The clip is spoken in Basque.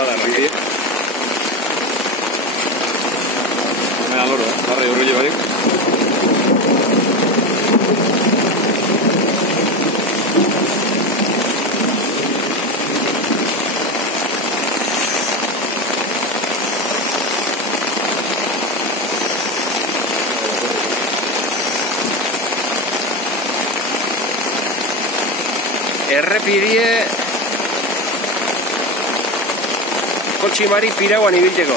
bada errepide. Hemen aloro, barri urrile barik. Errepidie Kotximari Pirauan ibiltzeko.